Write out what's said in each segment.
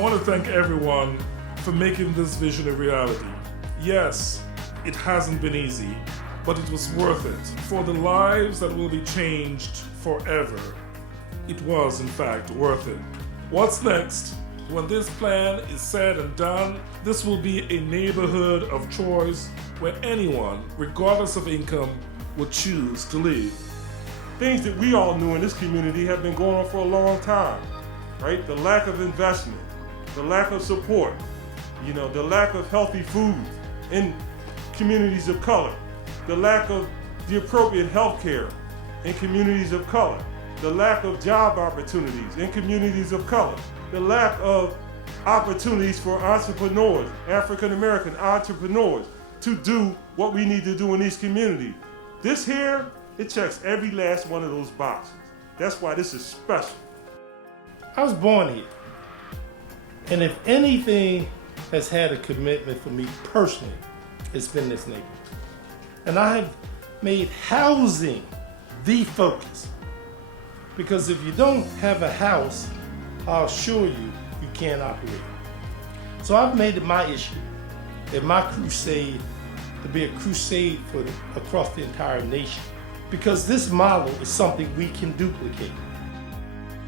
want to thank everyone for making this vision a reality. Yes, it hasn't been easy, but it was worth it. For the lives that will be changed forever, it was in fact worth it. What's next? When this plan is said and done, this will be a neighborhood of choice where anyone, regardless of income, would choose to live. Things that we all knew in this community have been going on for a long time, right? The lack of investment, the lack of support, the lack of healthy food in communities of color, the lack of the appropriate health care in communities of color, the lack of job opportunities in communities of color, the lack of opportunities for entrepreneurs, African American entrepreneurs, to do what we need to do in these communities. This here, it checks every last one of those boxes. That's why this is special. I was born here. And if anything has had a commitment for me personally, it's been this neighborhood. And I have made housing the focus. Because if you don't have a house, I'll assure you, you can't operate. So I've made it my issue and my crusade to be a crusade across the entire nation. Because this model is something we can duplicate.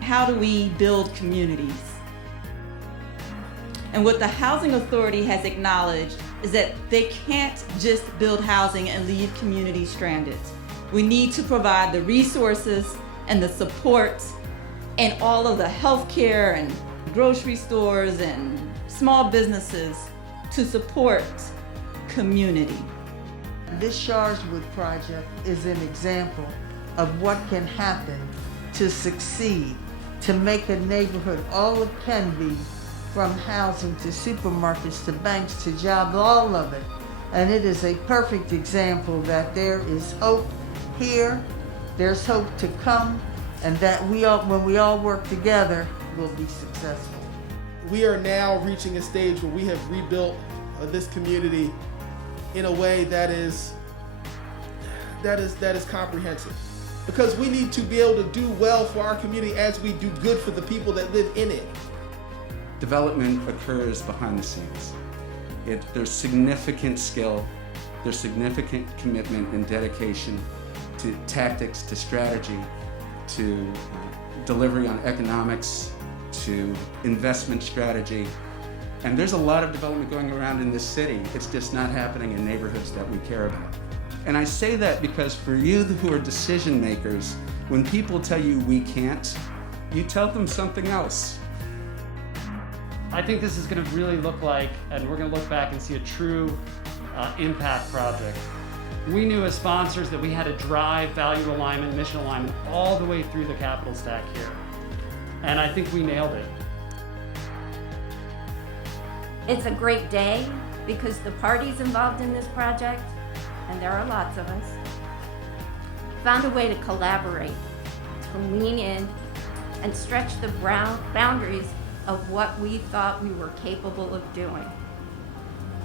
How do we build communities? And what the Housing Authority has acknowledged is that they can't just build housing and leave communities stranded. We need to provide the resources and the support and all of the healthcare and grocery stores and small businesses to support community. This Sharswood project is an example of what can happen to succeed, to make a neighborhood all it can be, from housing to supermarkets to banks to jobs, all of it. And it is a perfect example that there is hope here, there's hope to come, and that when we all work together, we'll be successful. We are now reaching a stage where we have rebuilt this community in a way that is comprehensive. Because we need to be able to do well for our community as we do good for the people that live in it. Development occurs behind the scenes. There's significant skill, there's significant commitment and dedication to tactics, to strategy, to delivery on economics, to investment strategy. And there's a lot of development going around in this city. It's just not happening in neighborhoods that we care about. And I say that because for you who are decision makers, when people tell you we can't, you tell them something else. I think this is going to really look like, and we're going to look back and see a true impact project. We knew as sponsors that we had to drive value alignment, mission alignment all the way through the capital stack here. And I think we nailed it. It's a great day because the parties involved in this project, and there are lots of us, found a way to collaborate, to lean in and stretch the boundaries of what we thought we were capable of doing.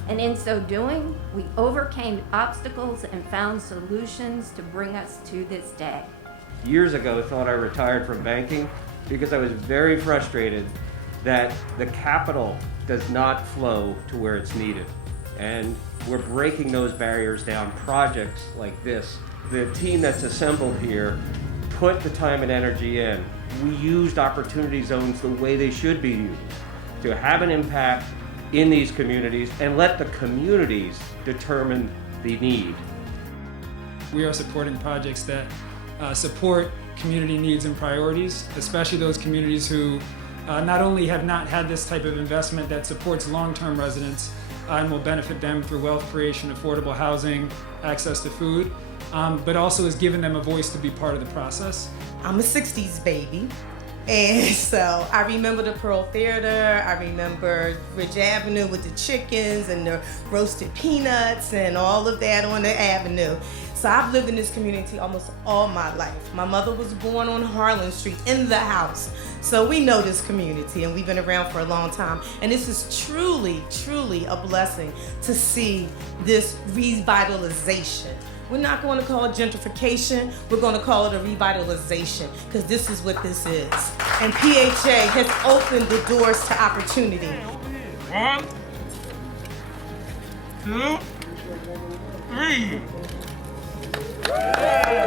And in so doing, we overcame obstacles and found solutions to bring us to this day. Years ago, I thought I retired from banking because I was very frustrated that the capital does not flow to where it's needed. And we're breaking those barriers down. Projects like this, the team that's assembled here put the time and energy in. We used opportunity zones the way they should be used to have an impact in these communities and let the communities determine the need. We are supporting projects that support community needs and priorities, especially those communities who not only have not had this type of investment that supports long-term residents and will benefit them through wealth creation, affordable housing, access to food, but also has given them a voice to be part of the process. I'm a 60s baby, and so I remember the Pearl Theater, I remember Ridge Avenue with the chickens and the roasted peanuts and all of that on the avenue. So I've lived in this community almost all my life. My mother was born on Harlan Street in the house. So we know this community and we've been around for a long time. And this is truly, truly a blessing to see this revitalization We're not going to call it gentrification. We're going to call it a revitalization, because this is what this is. And PHA has opened the doors to opportunity. 1, 2,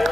3.